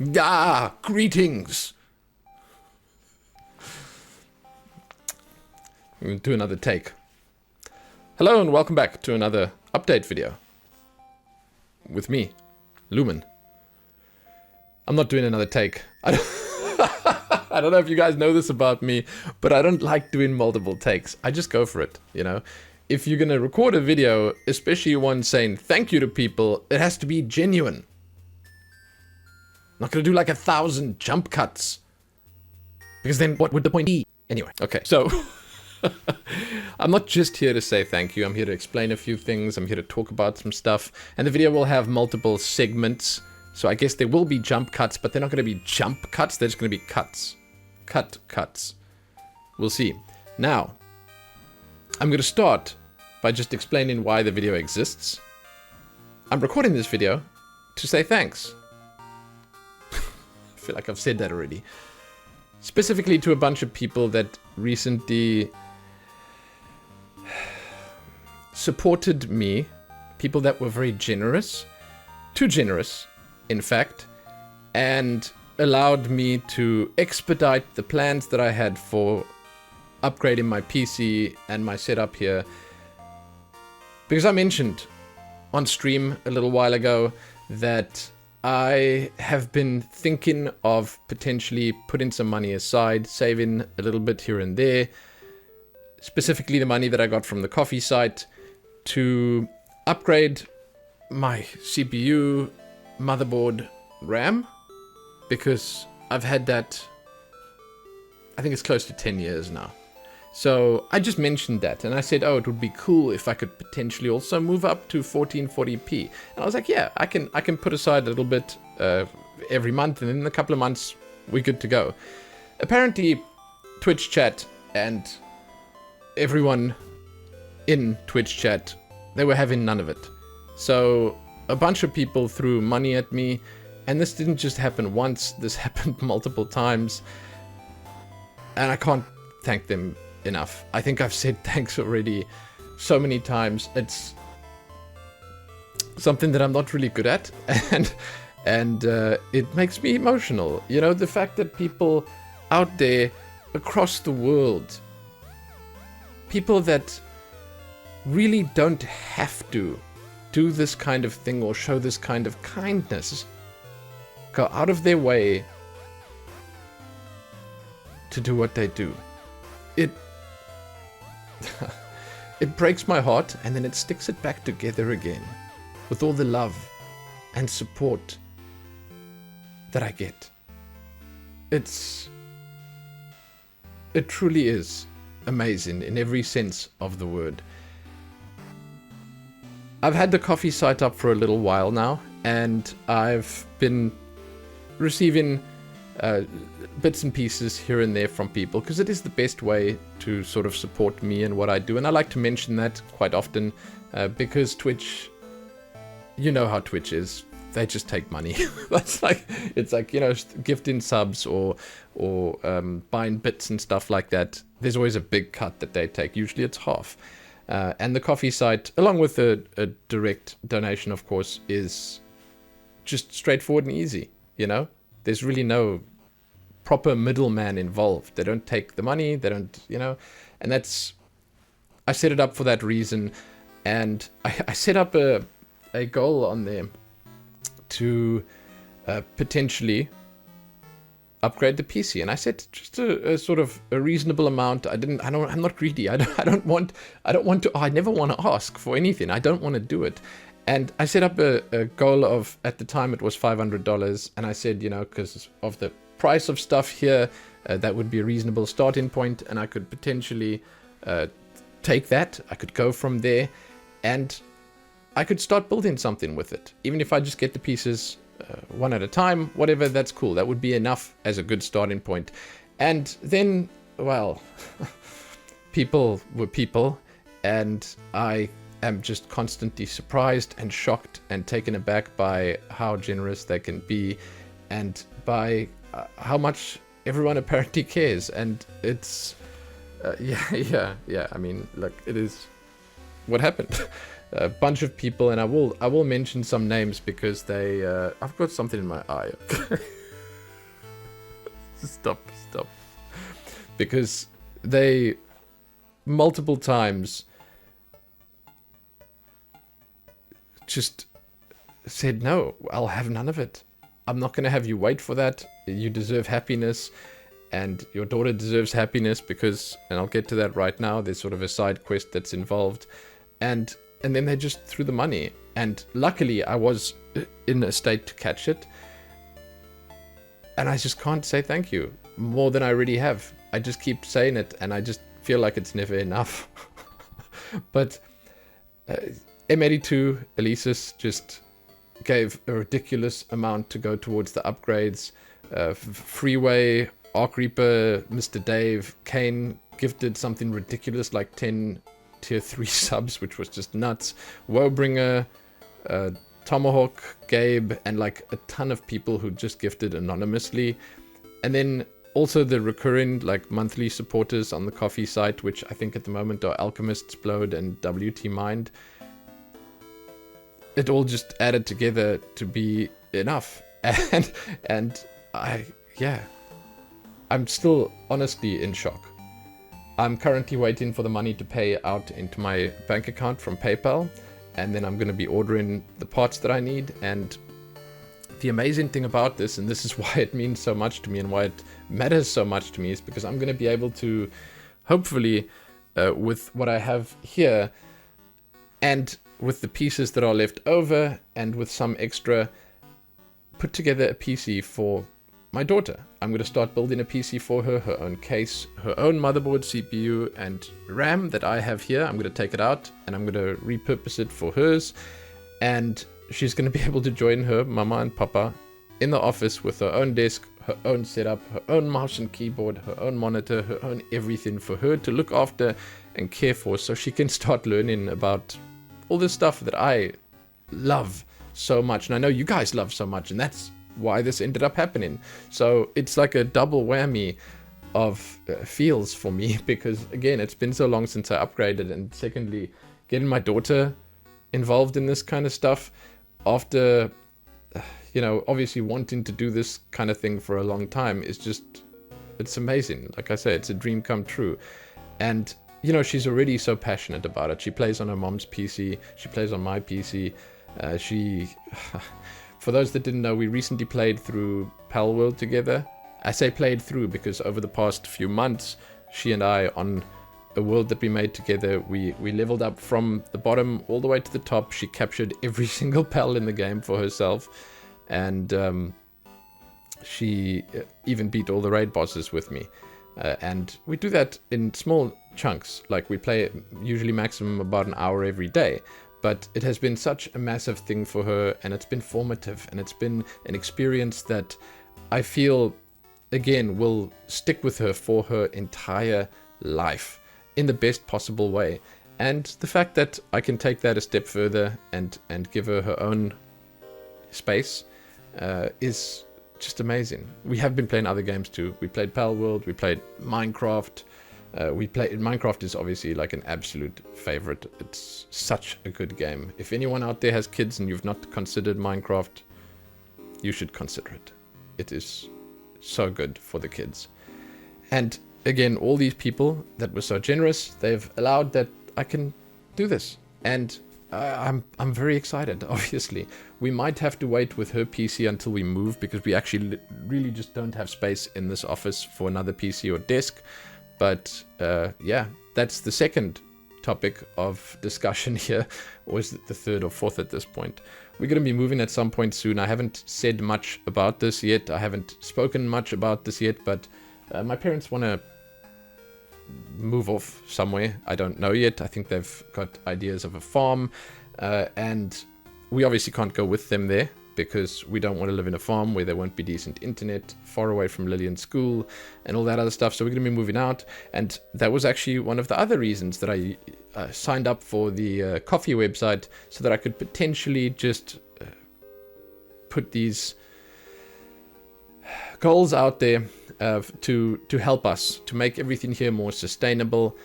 Ah, greetings. I'm going to do another take. Hello and welcome back to another update video. With me, Lumin. I'm not doing another take. I don't know if you guys know this about me, but I don't like doing multiple takes. I just go for it, you know? If you're going to record a video, especially one saying thank you to people, it has to be genuine. I'm not going to do like 1,000 jump cuts. Because then what would the point be? Anyway, okay, so I'm not just here to say thank you. I'm here to explain a few things. I'm here to talk about some stuff. And the video will have multiple segments. So I guess there will be jump cuts, but they're not going to be jump cuts. They're just going to be cuts. Cuts. We'll see. Now, I'm going to start by just explaining why the video exists. I'm recording this video to say thanks. I feel like I've said that already. Specifically to a bunch of people that recently supported me. People that were very generous. Too generous, in fact. And allowed me to expedite the plans that I had for upgrading my PC and my setup here. Because I mentioned on stream a little while ago that I have been thinking of potentially putting some money aside, saving a little bit here and there, specifically the money that I got from the Kofi site, to upgrade my CPU, motherboard, RAM, because I've had that, I think it's close to 10 years now. So I just mentioned that, and I said, oh, it would be cool if I could potentially also move up to 1440p. And I was like, yeah, I can put aside a little bit every month, and in a couple of months, we're good to go. Apparently, Twitch chat and everyone in Twitch chat, they were having none of it. So a bunch of people threw money at me, and this didn't just happen once, this happened multiple times. And I can't thank them enough. I think I've said thanks already so many times. It's something that I'm not really good at, and it makes me emotional. You know, the fact that people out there across the world, people that really don't have to do this kind of thing or show this kind of kindness, go out of their way to do what they do. It breaks my heart, and then it sticks it back together again with all the love and support that I get. It truly is amazing in every sense of the word. I've had the Kofi site up for a little while now, and I've been receiving bits and pieces here and there from people, because it is the best way to sort of support me and what I do. And I like to mention that quite often, because Twitch, you know how Twitch is. They just take money. It's like, you know, gifting subs or buying bits and stuff like that. There's always a big cut that they take. Usually it's half. And the Kofi site, along with a direct donation, of course, is just straightforward and easy, you know? There's really no proper middleman involved. They don't take the money, they don't, you know, and that's, I set it up for that reason. And I set up a goal on there to potentially upgrade the PC. And I said just a sort of a reasonable amount. I'm not greedy. I never want to ask for anything. I don't want to do it. And I set up a goal of, at the time it was $500, and I said, you know, because of the price of stuff here, that would be a reasonable starting point, and I could potentially take that, I could go from there, and I could start building something with it. Even if I just get the pieces one at a time, whatever, that's cool. That would be enough as a good starting point. And then, well, people were people, and I am just constantly surprised and shocked and taken aback by how generous they can be, and by how much everyone apparently cares. And it's yeah, I mean, look, it is what happened. A bunch of people, and I will mention some names because they I've got something in my eye. Stop. Because they multiple times just said, no, I'll have none of it. I'm not going to have you wait for that. You deserve happiness, and your daughter deserves happiness because, and I'll get to that right now, there's sort of a side quest that's involved. And then they just threw the money. And luckily I was in a state to catch it. And I just can't say thank you more than I already have. I just keep saying it, and I just feel like it's never enough. But M82 Elisis just gave a ridiculous amount to go towards the upgrades. Freeway, Arc Reaper, Mr. Dave, Kane gifted something ridiculous like 10 tier 3 subs, which was just nuts. Woebringer, Tomahawk, Gabe, and like a ton of people who just gifted anonymously. And then also the recurring like monthly supporters on the Kofi site, which I think at the moment are Alchemist, Splode, and WT Mind. It all just added together to be enough. And I'm still honestly in shock. I'm currently waiting for the money to pay out into my bank account from PayPal, and then I'm going to be ordering the parts that I need. And the amazing thing about this, and this is why it means so much to me and why it matters so much to me, is because I'm going to be able to, hopefully, with what I have here, and with the pieces that are left over, and with some extra, put together a PC for my daughter. I'm going to start building a PC for her, her own case, her own motherboard, CPU, and RAM that I have here. I'm going to take it out, and I'm going to repurpose it for hers. And she's going to be able to join her mama and papa in the office with her own desk, her own setup, her own mouse and keyboard, her own monitor, her own everything for her to look after and care for, so she can start learning about all this stuff that I love so much. And I know you guys love so much, and that's why this ended up happening. So it's like a double whammy of feels for me, because again, it's been so long since I upgraded, and secondly, getting my daughter involved in this kind of stuff after, obviously wanting to do this kind of thing for a long time is just, it's amazing. Like I say, it's a dream come true. And she's already so passionate about it. She plays on her mom's PC, she plays on my PC. For those that didn't know, we recently played through Pal World together. I say played through because over the past few months, she and I, on a world that we made together, we leveled up from the bottom all the way to the top. She captured every single Pal in the game for herself. And she even beat all the raid bosses with me. And we do that in small chunks. Like we play usually maximum about an hour every day. But it has been such a massive thing for her, and it's been formative, and it's been an experience that I feel, again, will stick with her for her entire life in the best possible way. And the fact that I can take that a step further and give her her own space is just amazing. We have been playing other games too. We played Pal World, we played Minecraft. Minecraft is obviously like an absolute favorite. It's such a good game. If anyone out there has kids and you've not considered Minecraft, you should consider it. It is so good for the kids. And again, all these people that were so generous, they've allowed that I can do this. And I'm very excited, obviously. We might have to wait with her PC until we move, because we actually really just don't have space in this office for another PC or desk. But that's the second topic of discussion here, or is it the third or fourth at this point? We're going to be moving at some point soon. I haven't said much about this yet. I haven't spoken much about this yet, but my parents want to move off somewhere. I don't know yet. I think they've got ideas of a farm, and we obviously can't go with them there, because we don't want to live in a farm where there won't be decent internet, far away from Lillian's school, and all that other stuff. So we're going to be moving out. And that was actually one of the other reasons that I signed up for the Kofi website, so that I could potentially just put these goals out there to help us, to make everything here more sustainable,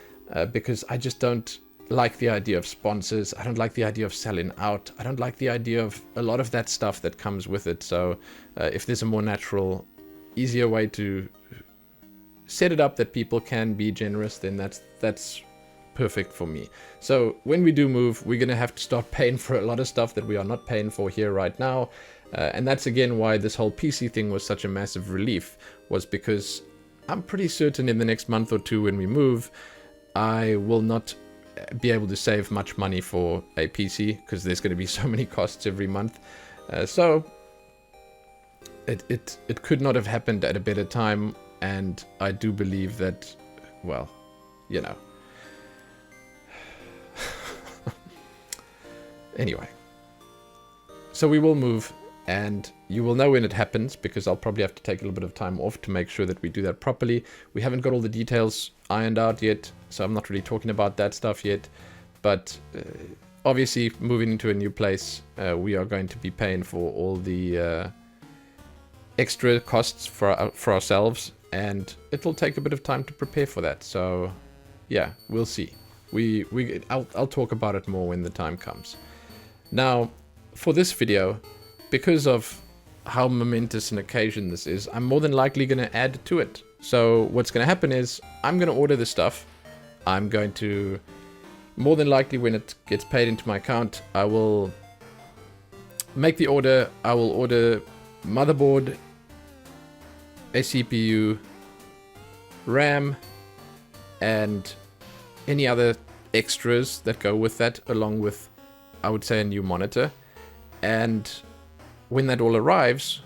because I just don't like the idea of sponsors. I don't like the idea of selling out. I don't like the idea of a lot of that stuff that comes with it. So if there's a more natural, easier way to set it up that people can be generous, then that's perfect for me. So when we do move, we're gonna have to start paying for a lot of stuff that we are not paying for here right now. And that's again why this whole PC thing was such a massive relief, was because I'm pretty certain in the next month or two when we move, I will not be able to save much money for a PC because there's going to be so many costs every month. So it could not have happened at a better time, and I do believe that, well, you know. Anyway, so we will move, and you will know when it happens because I'll probably have to take a little bit of time off to make sure that we do that properly. We haven't got all the details ironed out yet, so I'm not really talking about that stuff yet. But obviously, moving into a new place, we are going to be paying for all the extra costs for ourselves, and it will take a bit of time to prepare for that. So, yeah, we'll see. I'll talk about it more when the time comes. Now, for this video, because of how momentous an occasion this is, I'm more than likely going to add to it. So what's going to happen is I'm going to order the stuff. I'm going to, more than likely when it gets paid into my account, I will make the order. I will order motherboard, a CPU, RAM, and any other extras that go with that, along with, I would say, a new monitor. And when that all arrives,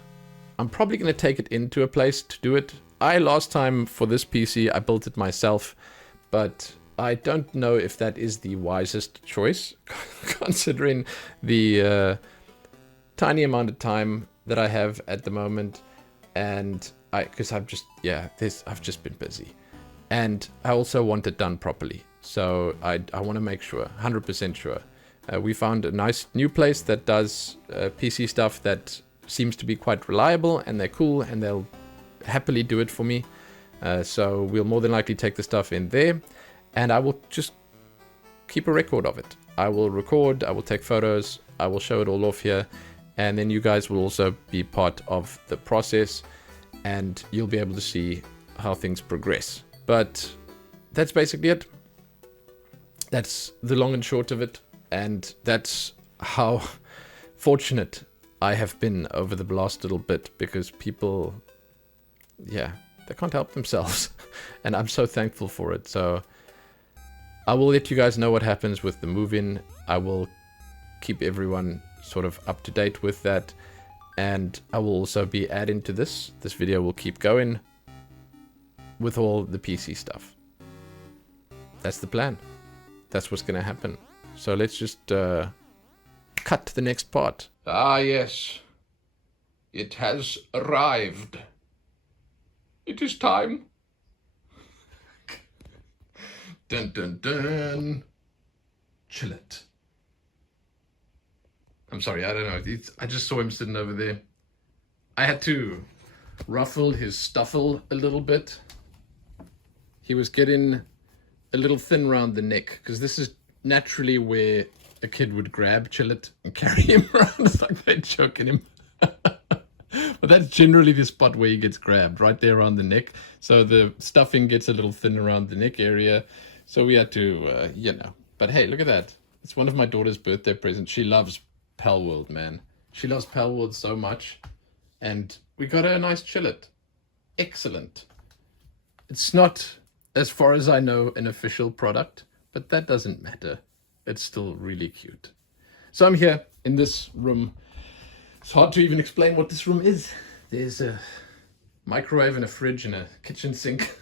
I'm probably going to take it into a place to do it. Last time for this PC, I built it myself, but I don't know if that is the wisest choice, considering the tiny amount of time that I have at the moment, and because I've just been busy, and I also want it done properly. So I want to make sure, 100% sure. We found a nice new place that does PC stuff that seems to be quite reliable, and they're cool, and they'll happily do it for me. So we'll more than likely take the stuff in there, and I will just keep a record of it. I will record, I will take photos, I will show it all off here, and then you guys will also be part of the process, and you'll be able to see how things progress. But that's basically it. That's the long and short of it. And that's how fortunate I have been over the last little bit, because people, yeah, they can't help themselves. And I'm so thankful for it. So I will let you guys know what happens with the move-in. I will keep everyone sort of up to date with that. And I will also be adding to this. This video will keep going with all the PC stuff. That's the plan. That's what's going to happen. So let's just cut to the next part. Ah, yes. It has arrived. It is time. Dun dun dun. Chill it. I'm sorry, I don't know. I just saw him sitting over there. I had to ruffle his stuffle a little bit. He was getting a little thin around the neck, because this is naturally where a kid would grab Chillet and carry him around. It's like they're choking him. But that's generally the spot where he gets grabbed, right there around the neck. So the stuffing gets a little thin around the neck area. So we had to, But hey, look at that. It's one of my daughter's birthday presents. She loves Pal World, man. She loves Pal World so much. And we got her a nice Chillet. Excellent. It's not, as far as I know, an official product, but that doesn't matter. It's still really cute. So I'm here in this room. It's hard to even explain what this room is. There's a microwave and a fridge and a kitchen sink.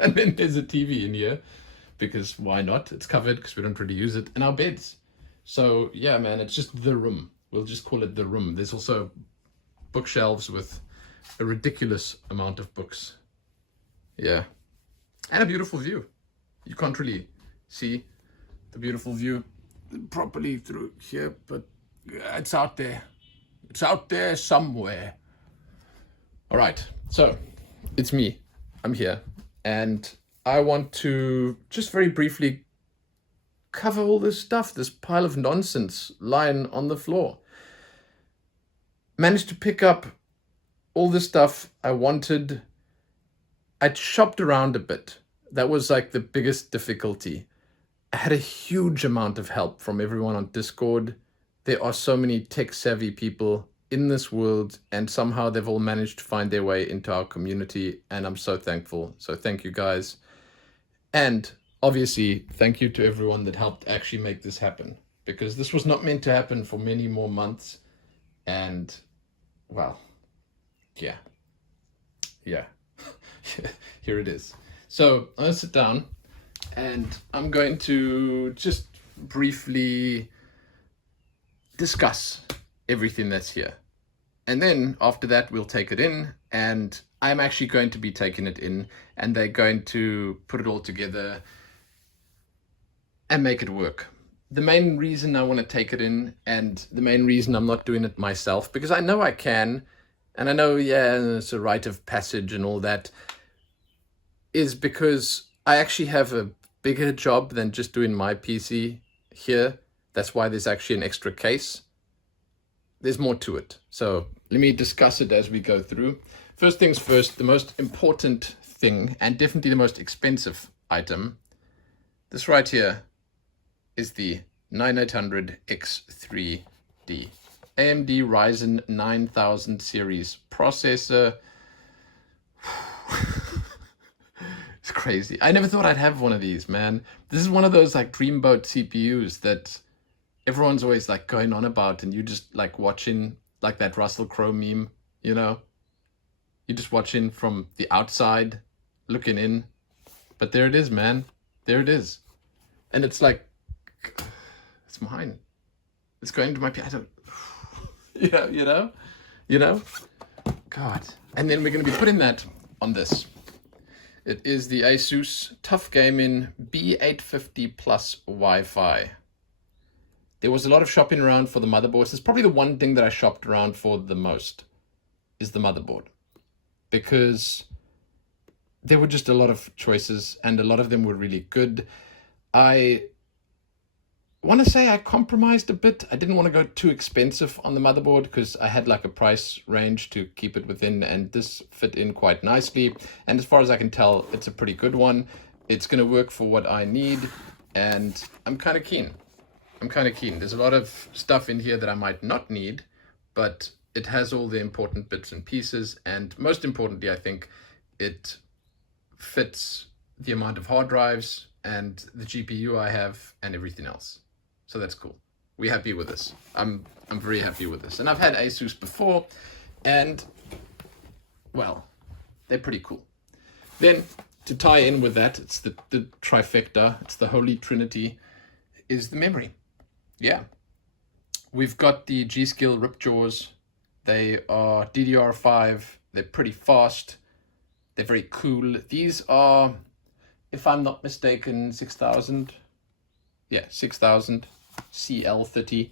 And then there's a TV in here, because why not? It's covered because we don't really use it. And our beds. So yeah, man, it's just the room. We'll just call it the room. There's also bookshelves with a ridiculous amount of books. Yeah. And a beautiful view. You can't really see the beautiful view properly through here, but it's out there. It's out there somewhere. All right, so it's me. I'm here, and I want to just very briefly cover all this stuff, this pile of nonsense lying on the floor. Managed to pick up all the stuff I wanted I'd shopped around a bit. That was like the biggest difficulty. I had a huge amount of help from everyone on Discord. There are so many tech-savvy people in this world, and somehow they've all managed to find their way into our community, and I'm so thankful. So thank you guys. And obviously, thank you to everyone that helped actually make this happen, because this was not meant to happen for many more months. And, well, yeah. Here it is. So I'm gonna sit down and I'm going to just briefly discuss everything that's here. And then after that, we'll take it in, and I'm actually going to be taking it in, and they're going to put it all together and make it work. The main reason I want to take it in, and the main reason I'm not doing it myself, because I know I can, and I know, yeah, it's a rite of passage and all that, is because I actually have a bigger job than just doing my PC here. That's why there's actually an extra case. There's more to it. So let me discuss it as we go through. First things first, the most important thing, and definitely the most expensive item, this right here is the 9800 X3D. AMD Ryzen 9000 series processor. It's crazy. I never thought I'd have one of these, man. This is one of those like dreamboat CPUs that everyone's always like going on about, and you just like watching like that Russell Crowe meme, you know? You're just watching from the outside, looking in. But there it is, man. There it is. And it's like, it's mine. It's going to my piano. You know? God. And then we're going to be putting that on this. It is the ASUS Tough Gaming B850 Plus Wi-Fi. There was a lot of shopping around for the motherboard. It's probably the one thing that I shopped around for the most is the motherboard, because there were just a lot of choices and a lot of them were really good. I want to say I compromised a bit. I didn't want to go too expensive on the motherboard because I had like a price range to keep it within, and this fit in quite nicely. And as far as I can tell, it's a pretty good one. It's going to work for what I need, and I'm kind of keen. There's a lot of stuff in here that I might not need, but it has all the important bits and pieces. And most importantly, I think it fits the amount of hard drives and the GPU I have and everything else. So that's cool. We're happy with this. I'm very happy with this. And I've had ASUS before, and well, they're pretty cool. Then to tie in with that, it's the trifecta, it's the holy trinity, is the memory. Yeah. We've got the G.Skill Ripjaws. They are DDR5. They're pretty fast. They're very cool. These are, if I'm not mistaken, 6000. Yeah, 6000 CL30.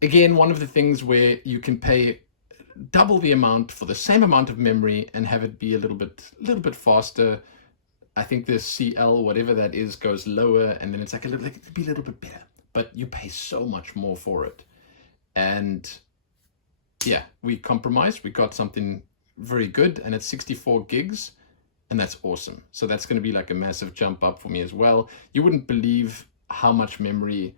Again, one of the things where you can pay double the amount for the same amount of memory and have it be a little bit faster. I think the CL, whatever that is, goes lower, and then it's like it'd be a little bit better. But you pay so much more for it. And yeah, we compromised. We got something very good, and it's 64 gigs, and that's awesome. So that's going to be like a massive jump up for me as well. You wouldn't believe how much memory,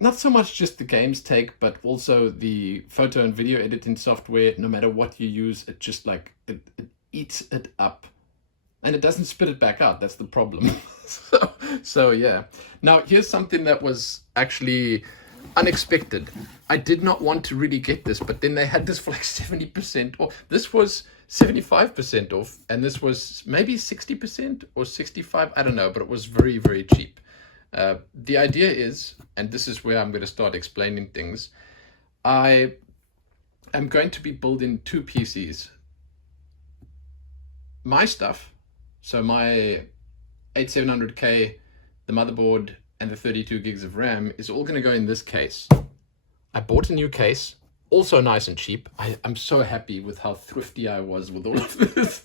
not so much just the games take, but also the photo and video editing software. No matter what you use, it just like it eats it up, and it doesn't spit it back out. That's the problem. So yeah. Now here's something that was actually unexpected. I did not want to really get this, but then they had this for like 70% off. This was 75% off, and this was maybe 60% or 65. I don't know, but it was very, very cheap. The idea is, and this is where I'm going to start explaining things, I am going to be building two PCs. My stuff, so my 8700K, the motherboard, and the 32 gigs of RAM is all going to go in this case. I bought a new case, also nice and cheap. I'm so happy with how thrifty I was with all of this.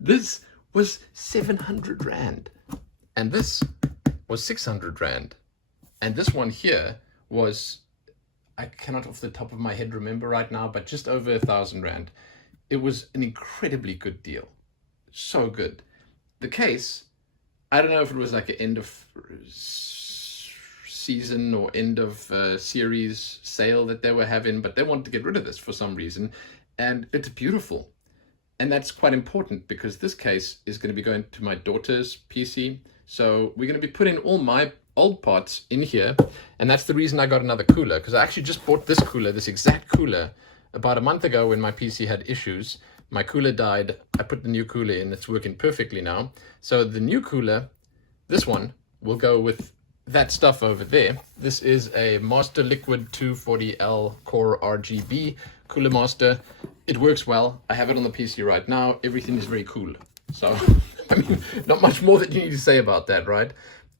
This was 700 Rand, and this was 600 Rand. And this one here was, I cannot off the top of my head remember right now, but just over 1,000 Rand. It was an incredibly good deal. so good. The case, I don't know if it was like an end of season or end of series sale that they were having, but they wanted to get rid of this for some reason, and it's beautiful. And that's quite important because this case is going to be going to my daughter's PC. So we're going to be putting all my old parts in here. And that's the reason I got another cooler, because I actually just bought this cooler, this exact cooler, about a month ago when my PC had issues. My cooler died. I put the new cooler in. It's working perfectly now. So the new cooler, this one, will go with that stuff over there. This is a Master Liquid 240L Core RGB Cooler Master. It works well. I have it on the PC right now. Everything is very cool. So, I mean, not much more that you need to say about that, right?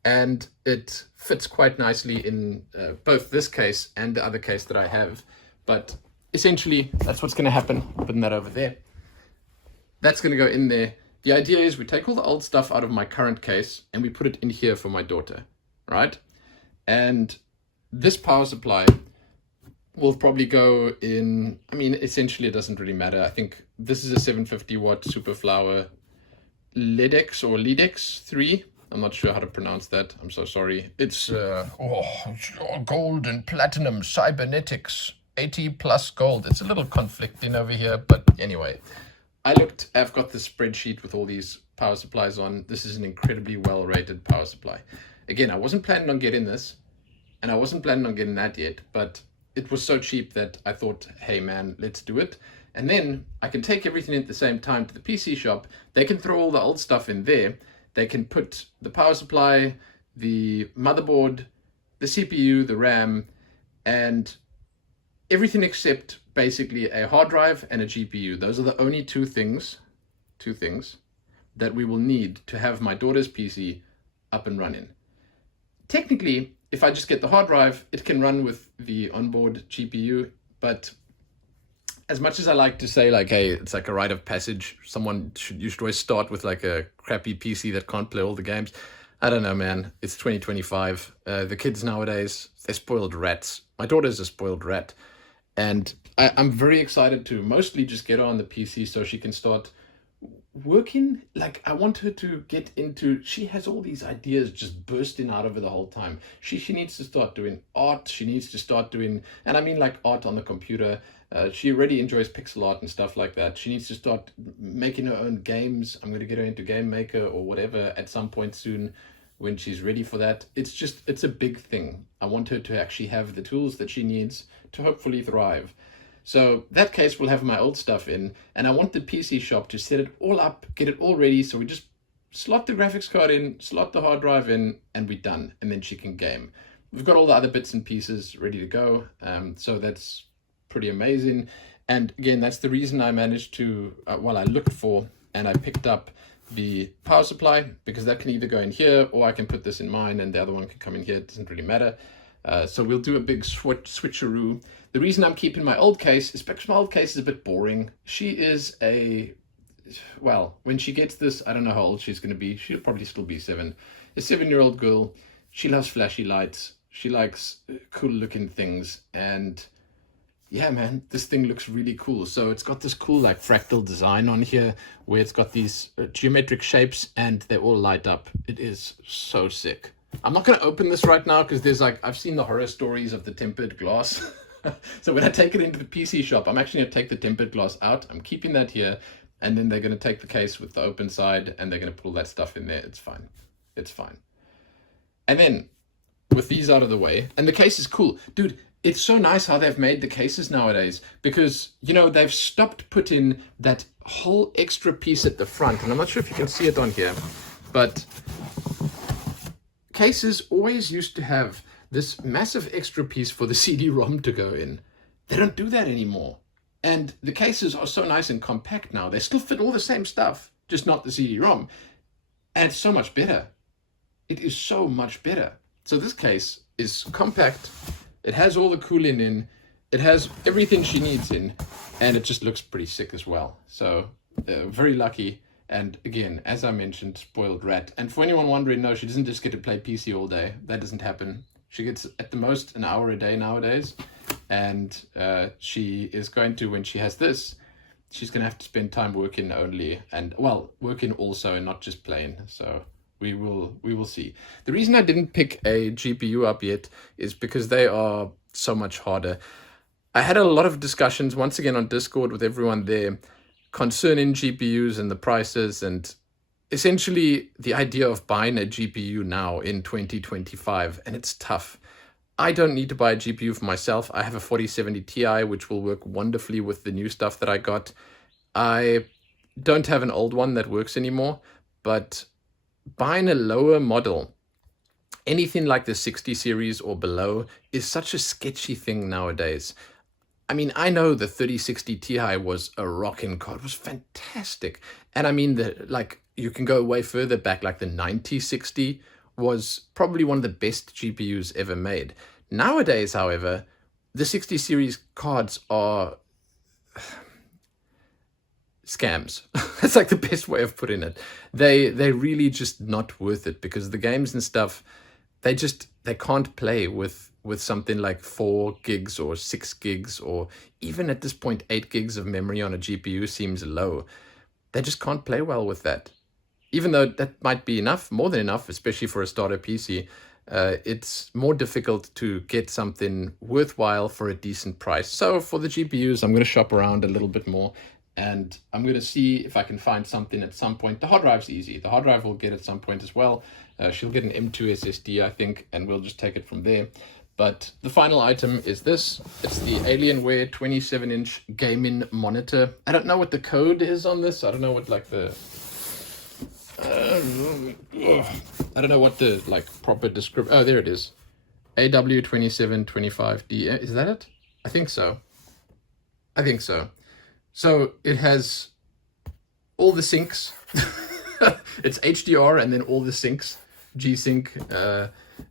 And it fits quite nicely in both this case and the other case that I have. But essentially, that's what's going to happen. Putting that over there. That's going to go in there. The idea is we take all the old stuff out of my current case and we put it in here for my daughter, right? And this power supply will probably go in, I mean, essentially it doesn't really matter. I think this is a 750 watt Superflower LEDX or LEDX 3. I'm not sure how to pronounce that. I'm so sorry. It's gold and platinum cybernetics, 80 plus gold. It's a little conflicting over here, but anyway. I've got this spreadsheet with all these power supplies on. This is an incredibly well-rated power supply. Again, I wasn't planning on getting this, and I wasn't planning on getting that yet, but it was so cheap that I thought, hey man, let's do it. And then I can take everything at the same time to the PC shop. They can throw all the old stuff in there. They can put the power supply, the motherboard, the CPU, the RAM, and everything except basically a hard drive and a GPU. Those are the only two things that we will need to have my daughter's PC up and running. Technically, if I just get the hard drive, it can run with the onboard GPU, but as much as I like to say like, hey, it's like a rite of passage, you should always start with like a crappy PC that can't play all the games. I don't know, man. It's 2025. The kids nowadays, they're spoiled rats. My daughter's a spoiled rat. And I'm very excited to mostly just get her on the PC so she can start working. Like, I want her to get into, she has all these ideas just bursting out of her the whole time. She needs to start doing art. She needs to start doing, and I mean like art on the computer. She already enjoys pixel art and stuff like that. She needs to start making her own games. I'm going to get her into Game Maker or whatever at some point soon when she's ready for that. It's a big thing. I want her to actually have the tools that she needs to hopefully thrive. So that case will have my old stuff in, and I want the PC shop to set it all up, get it all ready, so we just slot the graphics card in, slot the hard drive in, and we're done, and then she can game. We've got all the other bits and pieces ready to go, so that's pretty amazing. And again, that's the reason I managed to, I looked for and I picked up the power supply, because that can either go in here or I can put this in mine and the other one can come in here. It doesn't really matter. So we'll do a big switcheroo. The reason I'm keeping my old case is because my old case is a bit boring. She is when she gets this, I don't know how old she's going to be. She'll probably still be 7. A 7-year-old girl. She loves flashy lights. She likes cool looking things. And yeah, man, this thing looks really cool. So it's got this cool like fractal design on here where it's got these geometric shapes and they all light up. It is so sick. I'm not going to open this right now because there's I've seen the horror stories of the tempered glass. So when I take it into the PC shop, I'm actually going to take the tempered glass out. I'm keeping that here. And then they're going to take the case with the open side and they're going to pull that stuff in there. It's fine. It's fine. And then with these out of the way, and the case is cool. Dude, it's so nice how they've made the cases nowadays because, they've stopped putting that whole extra piece at the front. And I'm not sure if you can see it on here, but cases always used to have this massive extra piece for the CD-ROM to go in. They don't do that anymore. And the cases are so nice and compact now. They still fit all the same stuff, just not the CD-ROM. And it's so much better. It is so much better. So this case is compact. It has all the cooling in. It has everything she needs in. And it just looks pretty sick as well. So very lucky. And again, as I mentioned, spoiled rat. And for anyone wondering, no, she doesn't just get to play PC all day. That doesn't happen. She gets at the most an hour a day nowadays. And she is going to, when she has this, she's going to have to spend time working only, and well, working also and not just playing. So we will see. The reason I didn't pick a GPU up yet is because they are so much harder. I had a lot of discussions once again on Discord with everyone there concerning GPUs and the prices, and essentially the idea of buying a GPU now in 2025, and it's tough. I don't need to buy a GPU for myself. I have a 4070 Ti, which will work wonderfully with the new stuff that I got. I don't have an old one that works anymore, but buying a lower model, anything like the 60 series or below, is such a sketchy thing nowadays. I mean, I know the 3060 Ti was a rockin' card. It was fantastic. And I mean, you can go way further back, like the 9060 was probably one of the best GPUs ever made. Nowadays, however, the 60 series cards are scams. That's like the best way of putting it. They really just not worth it, because the games and stuff, they can't play with something like 4 gigs or 6 gigs, or even at this point 8 gigs of memory on a GPU seems low. They just can't play well with that. Even though that might be enough, more than enough, especially for a starter PC, it's more difficult to get something worthwhile for a decent price. So for the GPUs, I'm going to shop around a little bit more, and I'm going to see if I can find something at some point. The hard drive's easy. The hard drive will get at some point as well. She'll get an M2 SSD, I think, and we'll just take it from there. But the final item is this. It's the Alienware 27-inch gaming monitor. I don't know what the code is on this. I don't know what I don't know what the proper description. Oh, there it is. AW2725D. Is that it? I think so. So it has all the syncs. It's HDR and then all the syncs. G-Sync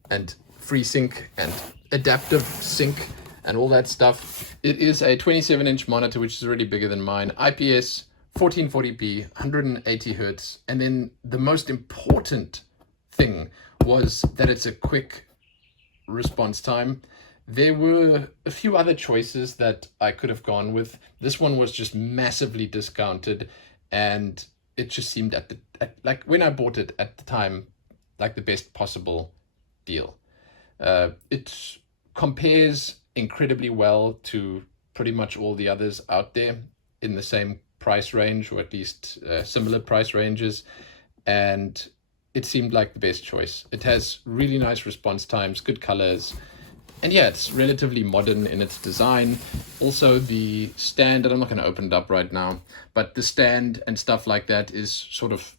and FreeSync and adaptive sync and all that stuff. It is a 27-inch monitor, which is already bigger than mine. IPS 1440p, 180 hertz. And then the most important thing was that it's a quick response time. There were a few other choices that I could have gone with. This one was just massively discounted, and it just seemed like when I bought it at the time, like the best possible deal. It compares incredibly well to pretty much all the others out there in the same price range, or at least similar price ranges, and it seemed like the best choice. It has really nice response times, good colors, and yeah, it's relatively modern in its design. Also, the stand, and I'm not going to open it up right now, but the stand and stuff like that is sort of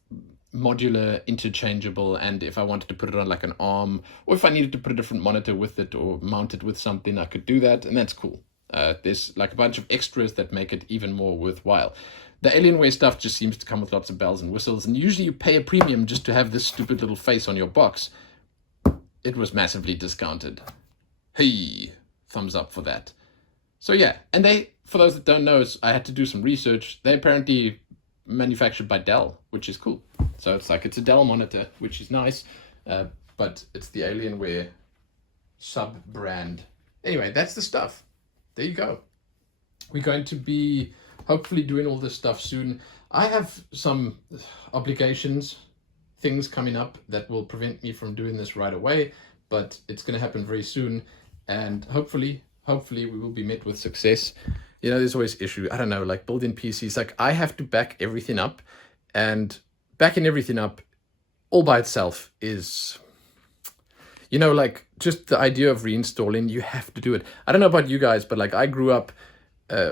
modular, interchangeable, and if I wanted to put it on like an arm, or if I needed to put a different monitor with it or mount it with something, I could do that, and that's cool. There's like a bunch of extras that make it even more worthwhile. The Alienware stuff just seems to come with lots of bells and whistles, and usually you pay a premium just to have this stupid little face on your box. It was massively discounted. Hey, thumbs up for that. So yeah, and they, for those that don't know, I had to do some research. They apparently manufactured by Dell, which is cool. So it's a Dell monitor, which is nice, but it's the Alienware sub-brand. Anyway, that's the stuff. There you go. We're going to be hopefully doing all this stuff soon. I have some obligations, things coming up that will prevent me from doing this right away, but it's going to happen very soon, and hopefully we will be met with success. You know, there's always issue. I don't know, like building PCs, like I have to back everything up, and backing everything up all by itself is, you know, like just the idea of reinstalling, you have to do it. I don't know about you guys, but like I grew up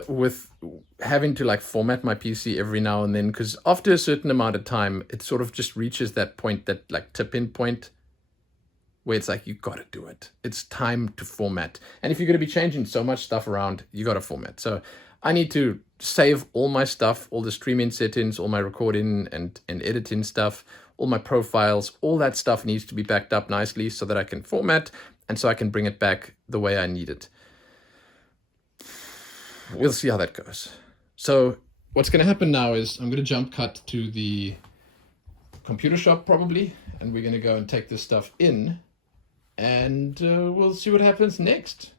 with having to like format my PC every now and then, because after a certain amount of time, it sort of just reaches that point, that like tipping point, where it's like, you got to do it. It's time to format. And if you're going to be changing so much stuff around, you got to format. So I need to save all my stuff, all the streaming settings, all my recording and editing stuff, all my profiles, all that stuff needs to be backed up nicely so that I can format and so I can bring it back the way I need it. We'll see how that goes. So what's going to happen now is I'm going to jump cut to the computer shop probably, and we're going to go and take this stuff in, and we'll see what happens next.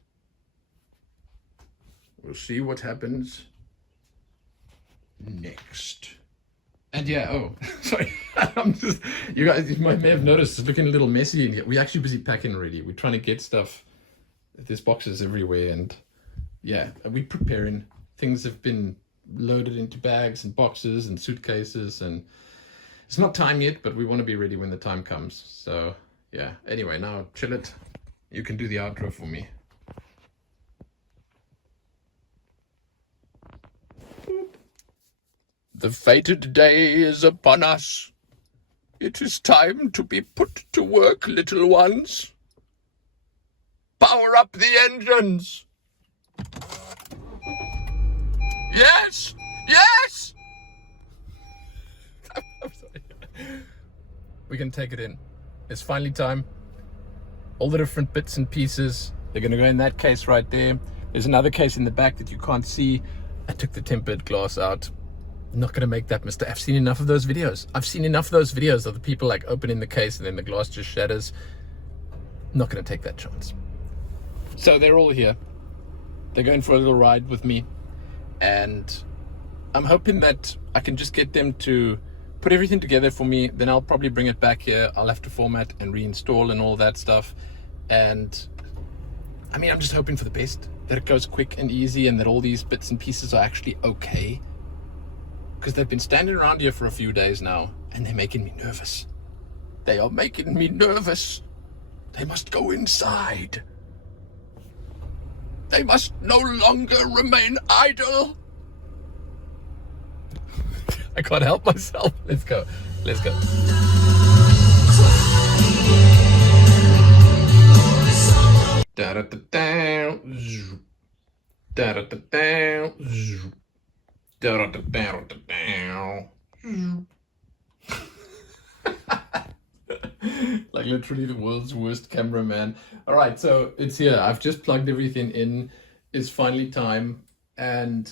We'll see what happens next. And yeah, oh, sorry. You guys, you may have noticed it's looking a little messy in here. We're actually busy packing already. We're trying to get stuff. There's boxes everywhere, and yeah, we're preparing. Things have been loaded into bags and boxes and suitcases, and it's not time yet, but we want to be ready when the time comes. So yeah, anyway, now chill it. You can do the outro for me. The fated day is upon us. It is time to be put to work, little ones. Power up the engines. Yes! Yes! I'm sorry. We can take it in. It's finally time. All the different bits and pieces. They're going to go in that case right there. There's another case in the back that you can't see. I took the tempered glass out. I'm not going to make that mistake. I've seen enough of those videos. I've seen enough of those videos of the people like opening the case and then the glass just shatters. I'm not going to take that chance. So they're all here. They're going for a little ride with me. And I'm hoping that I can just get them to put everything together for me. Then I'll probably bring it back here. I'll have to format and reinstall and all that stuff. And I mean, I'm just hoping for the best. That it goes quick and easy and that all these bits and pieces are actually okay. Because they've been standing around here for a few days now, and they're making me nervous. They are making me nervous. They must go inside. They must no longer remain idle. I can't help myself. Let's go. Let's go. Da-da-da-da. Da-da-da-da. Like literally the world's worst cameraman. All right, so it's here. I've just plugged everything in. It's finally time, and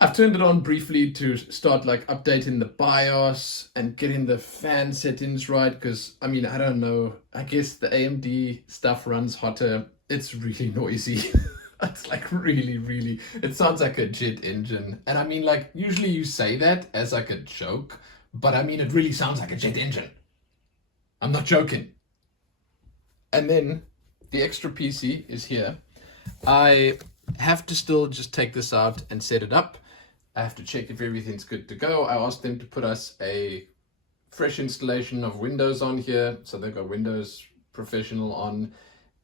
I've turned it on briefly to start like updating the BIOS and getting the fan settings right, because I mean, I don't know, I guess the AMD stuff runs hotter. It's really noisy. It's like really, it sounds like a jet engine. And I mean, like, usually you say that as like a joke, but I mean, it really sounds like a jet engine. I'm not joking. And then the extra PC is here. I have to still just take this out and set it up. I have to check if everything's good to go. I asked them to put us a fresh installation of Windows on here. So they've got Windows Professional on.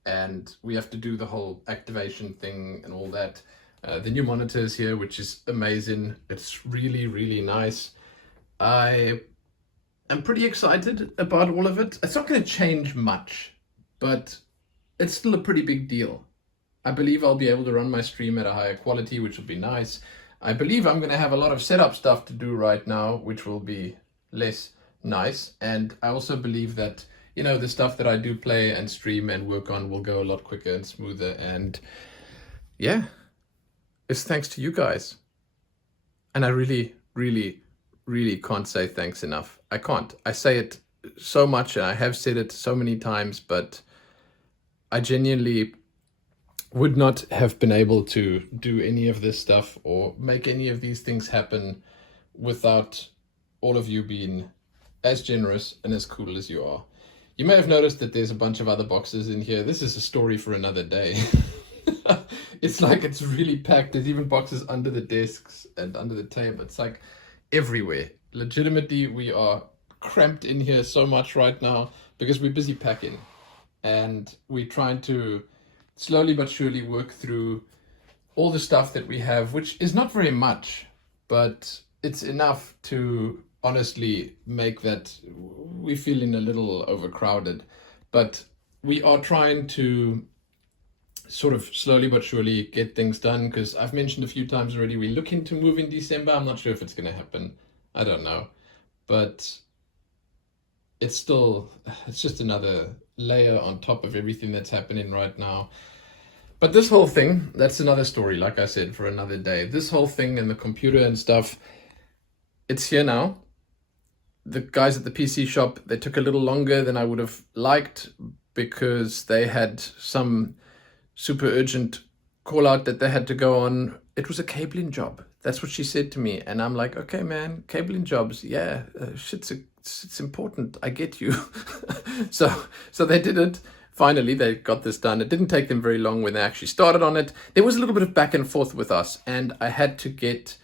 And we have to do the whole activation thing and all that. The new monitor is here, which is amazing. It's really nice. I am pretty excited about all of it. It's not going to change much, but it's still a pretty big deal. I believe I'll be able to run my stream at a higher quality, which will be nice. I believe I'm going to have a lot of setup stuff to do right now, which will be less nice. And I also believe that, you know, the stuff that I do play and stream and work on will go a lot quicker and smoother. And yeah, it's thanks to you guys. And I really can't say thanks enough. I can't. I say it so much and I have said it so many times, but I genuinely would not have been able to do any of this stuff or make any of these things happen without all of you being as generous and as cool as you are. You may have noticed that there's a bunch of other boxes in here. This is a story for another day. It's like it's really packed. There's even boxes under the desks and under the table. It's like everywhere. Legitimately, we are cramped in here so much right now because we're busy packing. And we're trying to slowly but surely work through all the stuff that we have, which is not very much, but it's enough to honestly make that we're feeling a little overcrowded. But we are trying to sort of slowly but surely get things done, because I've mentioned a few times already, we're looking to move in December. I'm not sure if it's going to happen. I don't know. But it's just another layer on top of everything that's happening right now. But this whole thing, that's another story, like I said, for another day. This whole thing and the computer and stuff, it's here now. The guys at the PC shop, they took a little longer than I would have liked because they had some super urgent call out that they had to go on. It was a cabling job. That's what she said to me. And I'm like, okay, man, cabling jobs. Yeah, it's important. I get you. So they did it. Finally, they got this done. It didn't take them very long when they actually started on it. There was a little bit of back and forth with us, and I had to get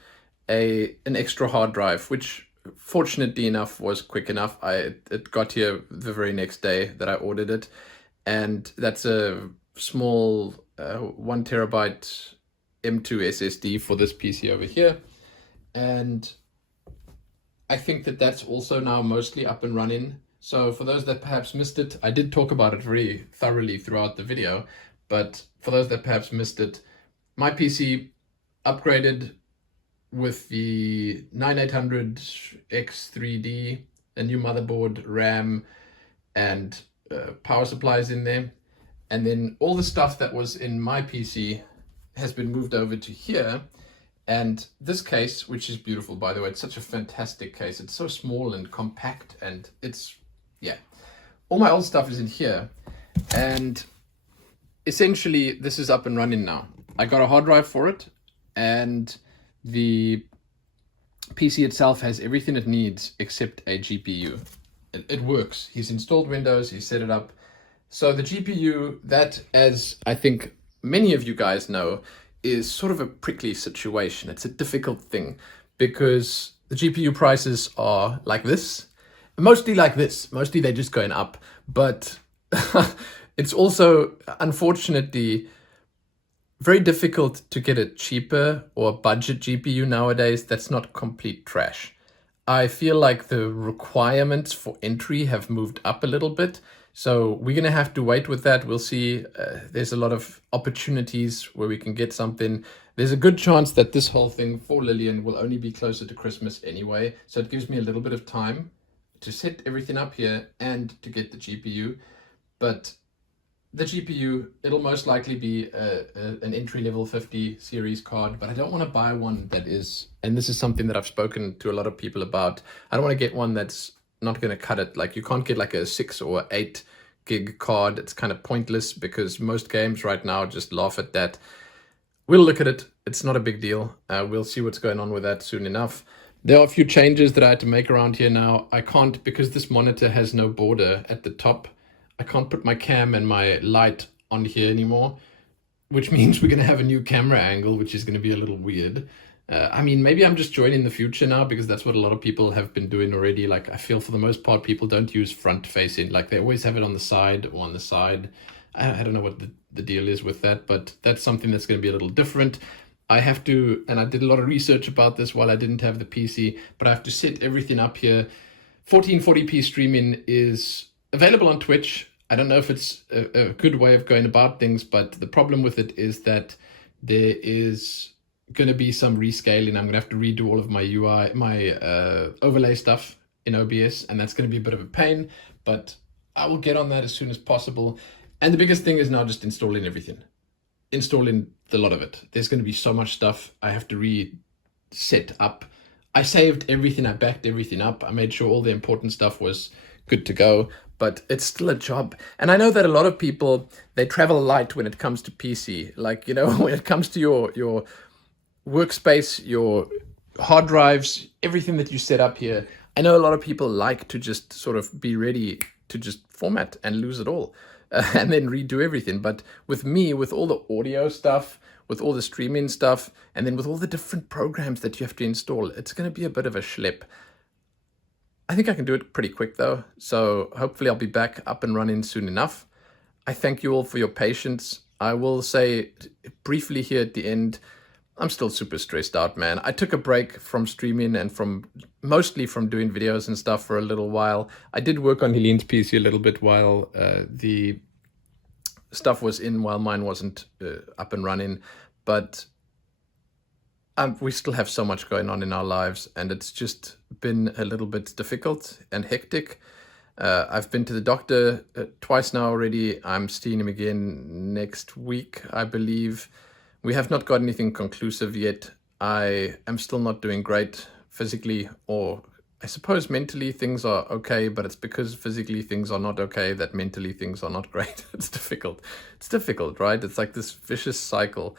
an extra hard drive, which fortunately enough was quick enough. It got here the very next day that I ordered it, and that's a small 1 terabyte M2 SSD for this PC over here. And I think that that's also now mostly up and running. So for those that perhaps missed it, I did talk about it very thoroughly throughout the video, but for those that perhaps missed it, my PC upgraded with the 9800X3D, a new motherboard, RAM, and power supplies in there. And then all the stuff that was in my PC has been moved over to here. And this case, which is beautiful, by the way, it's such a fantastic case. It's so small and compact, and it's, yeah. All my old stuff is in here. And essentially, this is up and running now. I got a hard drive for it, and the PC itself has everything it needs except a GPU. It works. He's installed Windows, he's set it up. So the GPU, that, as I think many of you guys know, is sort of a prickly situation. It's a difficult thing because the GPU prices are like this, mostly like this. Mostly they're just going up, but it's also, unfortunately, very difficult to get a cheaper or budget GPU nowadays that's not complete trash. I feel like the requirements for entry have moved up a little bit. So we're going to have to wait with that. We'll see. There's a lot of opportunities where we can get something. There's a good chance that this whole thing for Lillian will only be closer to Christmas anyway. So it gives me a little bit of time to set everything up here and to get the GPU. But the GPU, it'll most likely be an entry-level 50 series card, but I don't want to buy one that is, and this is something that I've spoken to a lot of people about, I don't want to get one that's not going to cut it. Like, you can't get like a 6 or 8 gig card. It's kind of pointless because most games right now just laugh at that. We'll look at it. It's not a big deal. We'll see what's going on with that soon enough. There are a few changes that I had to make around here now. I can't, because this monitor has no border at the top, I can't put my cam and my light on here anymore, which means we're going to have a new camera angle, which is going to be a little weird. I mean, maybe I'm just joining the future now because that's what a lot of people have been doing already. Like, I feel for the most part, people don't use front facing. Like, they always have it on the side or on the side. I don't know what the deal is with that, but that's something that's going to be a little different. I have to, and I did a lot of research about this while I didn't have the PC, but I have to set everything up here. 1440p streaming is available on Twitch. I don't know if it's a good way of going about things, but the problem with it is that there is going to be some rescaling. I'm going to have to redo all of my UI, my overlay stuff in OBS, and that's going to be a bit of a pain, but I will get on that as soon as possible. And the biggest thing is now just installing everything, installing the lot of it. There's going to be so much stuff I have to reset up. I saved everything, I backed everything up, I made sure all the important stuff was good to go, but it's still a job. And I know that a lot of people, they travel light when it comes to PC. Like, you know, when it comes to your workspace, your hard drives, everything that you set up here, I know a lot of people like to just sort of be ready to just format and lose it all and then redo everything. But with me, with all the audio stuff, with all the streaming stuff, and then with all the different programs that you have to install, it's going to be a bit of a schlep. I think I can do it pretty quick though, so hopefully I'll be back up and running soon enough. I thank you all for your patience. I will say briefly here at the end, I'm still super stressed out, man. I took a break from streaming and mostly from doing videos and stuff for a little while. I did work on Helene's PC a little bit while the stuff was in, while mine wasn't up and running, but we still have so much going on in our lives, and it's just been a little bit difficult and hectic. I've been to the doctor twice now already. I'm seeing him again next week, I believe. We have not got anything conclusive yet. I am still not doing great physically, or I suppose mentally things are okay, but it's because physically things are not okay that mentally things are not great. It's difficult. It's difficult, right? It's like this vicious cycle.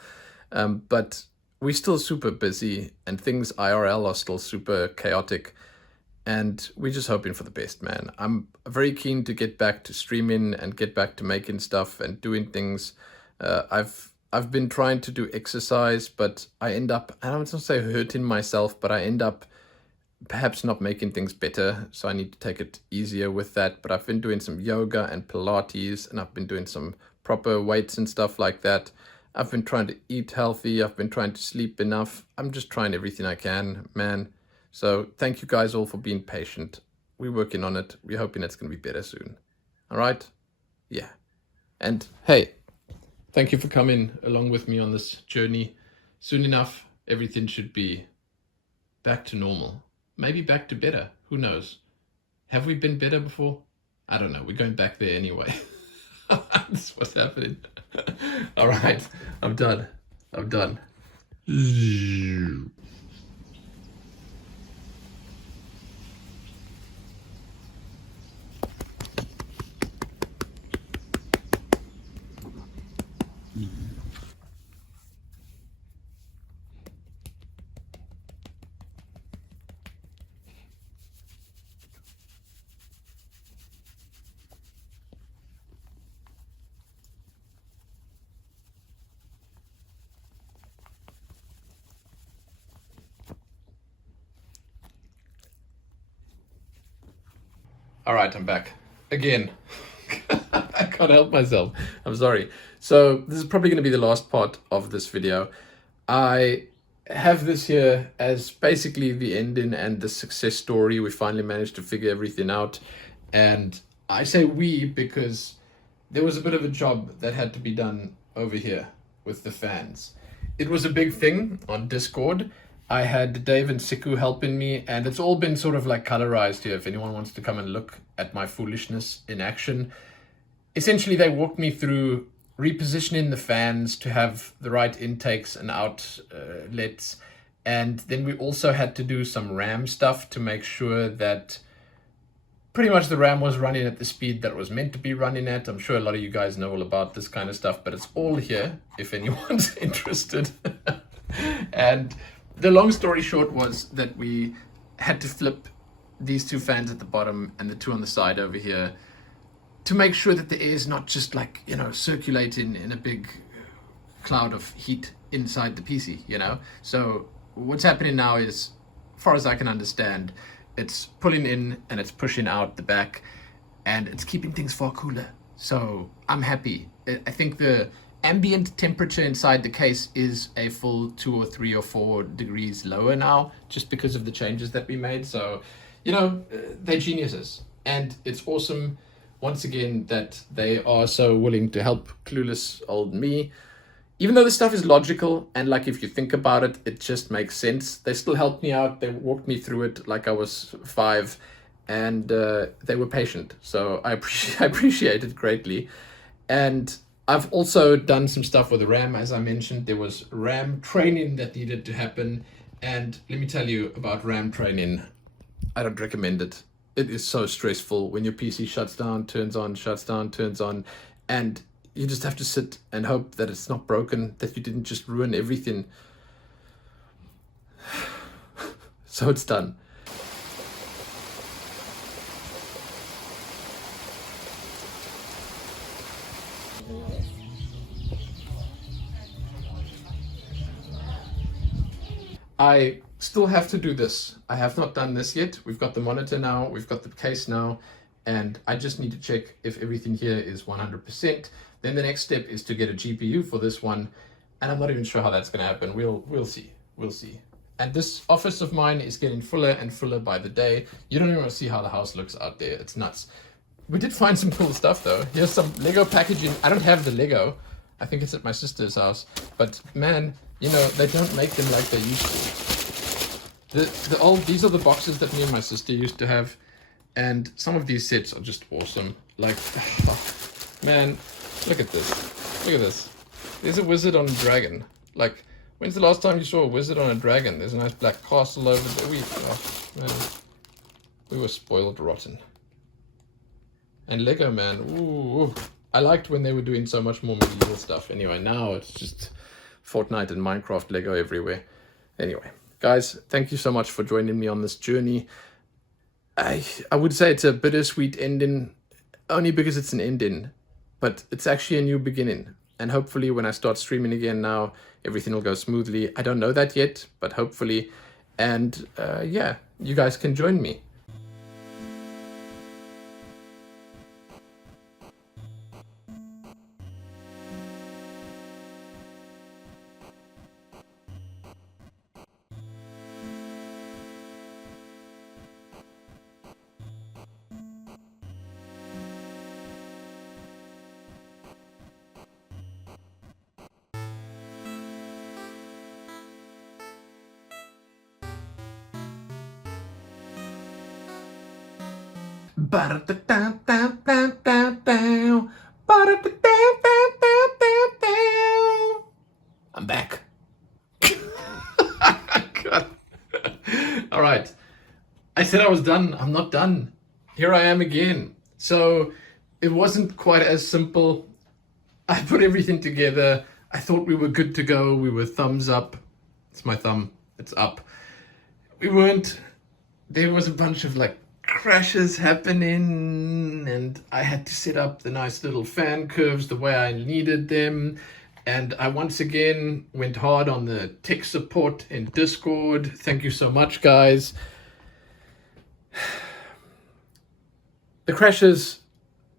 But we're still super busy and things IRL are still super chaotic. And we're just hoping for the best, man. I'm very keen to get back to streaming and get back to making stuff and doing things. I've been trying to do exercise, but I end up, I don't want to say hurting myself, but I end up perhaps not making things better. So I need to take it easier with that. But I've been doing some yoga and Pilates, and I've been doing some proper weights and stuff like that. I've been trying to eat healthy. I've been trying to sleep enough. I'm just trying everything I can, man. So thank you guys all for being patient. We're working on it. We're hoping it's going to be better soon. All right? Yeah. And hey, thank you for coming along with me on this journey. Soon enough, everything should be back to normal. Maybe back to better. Who knows? Have we been better before? I don't know. We're going back there anyway. That's what's happening. All right. I'm done. I'm done. All right, I'm back again. I can't help myself. I'm sorry. So this is probably going to be the last part of this video. I have this here as basically the ending and the success story. We finally managed to figure everything out. And I say we because there was a bit of a job that had to be done over here with the fans. It was a big thing on Discord. I had Dave and Siku helping me, and it's all been sort of like colorized here if anyone wants to come and look at my foolishness in action. Essentially, they walked me through repositioning the fans to have the right intakes and outlets. And then we also had to do some RAM stuff to make sure that pretty much the RAM was running at the speed that it was meant to be running at. I'm sure a lot of you guys know all about this kind of stuff, but it's all here if anyone's interested. And the long story short was that we had to flip these two fans at the bottom and the two on the side over here to make sure that the air is not just like, you know, circulating in a big cloud of heat inside the PC, you know? So what's happening now is, as far as I can understand, it's pulling in and it's pushing out the back and it's keeping things far cooler. So I'm happy. I think the ambient temperature inside the case is a full 2 or 3 or 4 degrees lower now, just because of the changes that we made. So, you know, they're geniuses. And it's awesome, once again, that they are so willing to help clueless old me. Even though this stuff is logical, and like if you think about it, it just makes sense. They still helped me out. They walked me through it like I was 5, and they were patient. So I appreciate it greatly. And I've also done some stuff with the RAM, as I mentioned. There was RAM training that needed to happen. And let me tell you about RAM training. I don't recommend it. It is so stressful when your PC shuts down, turns on, shuts down, turns on. And you just have to sit and hope that it's not broken, that you didn't just ruin everything. So it's done. I still have to do this. I have not done this yet. We've got the monitor now, we've got the case now, and I just need to check if everything here is 100%. Then the next step is to get a GPU for this one, and I'm not even sure how that's going to happen. We'll see. We'll see. And this office of mine is getting fuller and fuller by the day. You don't even want to see how the house looks out there. It's nuts. We did find some cool stuff though. Here's some Lego packaging. I don't have the Lego. I think it's at my sister's house. But man, you know, they don't make them like they used to. These are the boxes that me and my sister used to have. And some of these sets are just awesome. Like, man, look at this. Look at this. There's a wizard on a dragon. Like, when's the last time you saw a wizard on a dragon? There's a nice black castle over there. We were spoiled rotten. And Lego, man, ooh. I liked when they were doing so much more medieval stuff. Anyway, now it's just Fortnite and Minecraft Lego everywhere. Anyway, guys, thank you so much for joining me on this journey. I would say it's a bittersweet ending, only because it's an ending, but it's actually a new beginning. And hopefully when I start streaming again now, everything will go smoothly. I don't know that yet, but hopefully. And yeah, you guys can join me. I'm back. God. All right. I said I was done. I'm not done. Here I am again. So it wasn't quite as simple. I put everything together. I thought we were good to go. We were thumbs up. It's my thumb. It's up. We weren't. There was a bunch of like crashes happening, and I had to set up the nice little fan curves the way I needed them. And I once again went hard on the tech support in Discord. Thank you so much, guys. The crashes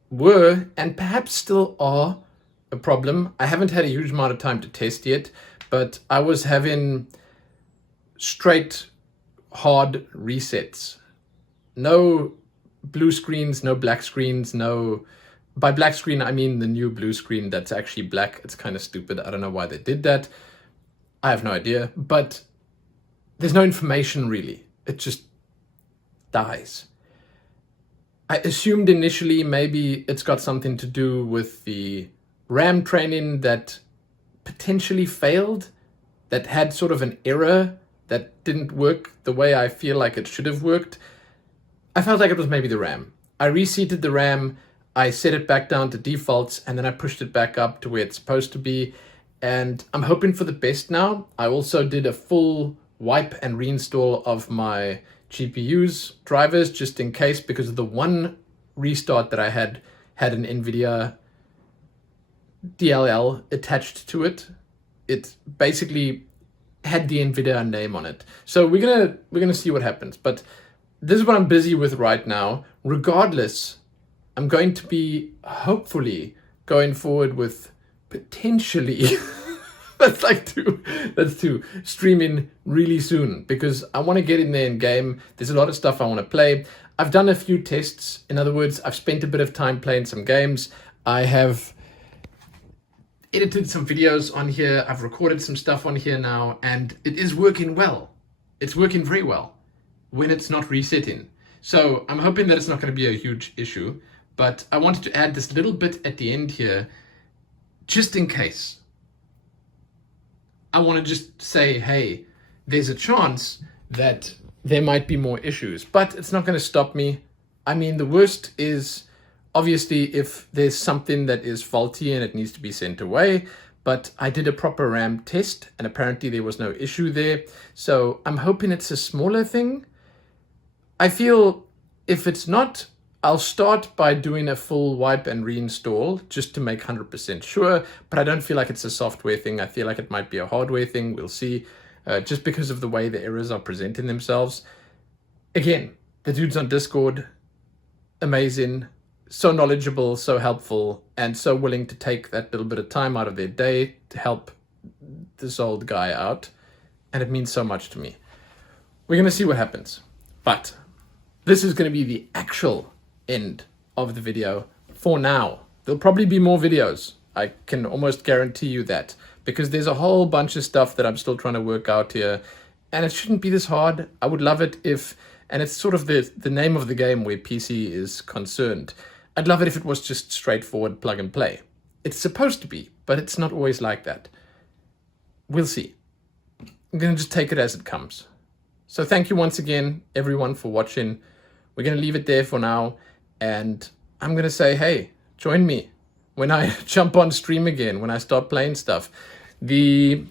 were, and perhaps still are, a problem. I haven't had a huge amount of time to test yet, but I was having straight hard resets. No blue screens, no black screens, no... By black screen, I mean the new blue screen that's actually black. It's kind of stupid. I don't know why they did that. I have no idea. But there's no information, really. It just dies. I assumed initially maybe it's got something to do with the RAM training that potentially failed, that had sort of an error that didn't work the way I feel like it should have worked. I felt like it was maybe the RAM. I reseated the RAM, I set it back down to defaults, and then I pushed it back up to where it's supposed to be. And I'm hoping for the best now. I also did a full wipe and reinstall of my GPU's drivers just in case, because of the one restart that I had an NVIDIA DLL attached to it. It basically had the NVIDIA name on it. So we're gonna see what happens. But this is what I'm busy with right now. Regardless, I'm going to be hopefully going forward with potentially that's two streaming really soon, because I want to get in there in game. There's a lot of stuff I want to play. I've done a few tests. In other words, I've spent a bit of time playing some games. I have edited some videos on here. I've recorded some stuff on here now, and it is working well. It's working very well when it's not resetting. So I'm hoping that it's not going to be a huge issue, but I wanted to add this little bit at the end here, just in case. I want to just say, hey, there's a chance that there might be more issues, but it's not going to stop me. I mean, the worst is obviously if there's something that is faulty and it needs to be sent away, but I did a proper RAM test and apparently there was no issue there. So I'm hoping it's a smaller thing. I feel if it's not, I'll start by doing a full wipe and reinstall just to make 100% sure, but I don't feel like it's a software thing. I feel like it might be a hardware thing. We'll see, just because of the way the errors are presenting themselves. Again, the dudes on Discord, amazing, so knowledgeable, so helpful, and so willing to take that little bit of time out of their day to help this old guy out. And it means so much to me. We're going to see what happens. But this is going to be the actual end of the video for now. There'll probably be more videos. I can almost guarantee you that, because there's a whole bunch of stuff that I'm still trying to work out here, and it shouldn't be this hard. I would love it if, and it's sort of the name of the game where PC is concerned, I'd love it if it was just straightforward plug and play. It's supposed to be, but it's not always like that. We'll see. I'm going to just take it as it comes. So thank you once again, everyone, for watching. We're going to leave it there for now. And I'm going to say, hey, join me when I jump on stream again, when I start playing stuff. The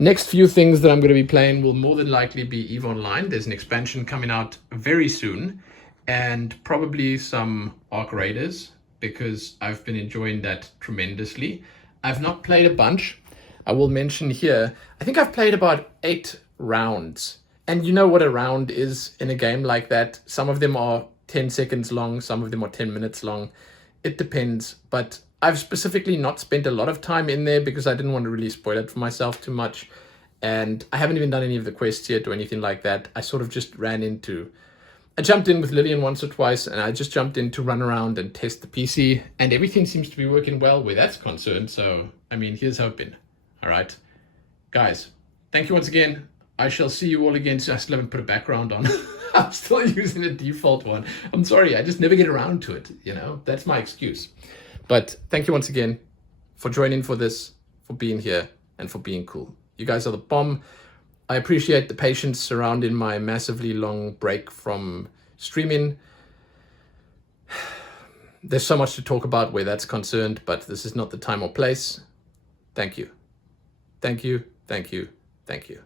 next few things that I'm going to be playing will more than likely be EVE Online. There's an expansion coming out very soon, and probably some Arc Raiders, because I've been enjoying that tremendously. I've not played a bunch. I will mention here, I think I've played about 8 rounds. And you know what a round is in a game like that. Some of them are 10 seconds long, some of them are 10 minutes long. It depends, but I've specifically not spent a lot of time in there because I didn't want to really spoil it for myself too much. And I haven't even done any of the quests yet or anything like that. I sort of just I jumped in with Lillian once or twice, and I just jumped in to run around and test the PC, and everything seems to be working well where that's concerned. So, I mean, here's hoping. All right, guys, thank you once again. I shall see you all again. So I still haven't put a background on. I'm still using a default one. I'm sorry, I just never get around to it. You know, that's my excuse. But thank you once again for joining for this, for being here, and for being cool. You guys are the bomb. I appreciate the patience surrounding my massively long break from streaming. There's so much to talk about where that's concerned, but this is not the time or place. Thank you. Thank you, thank you, thank you.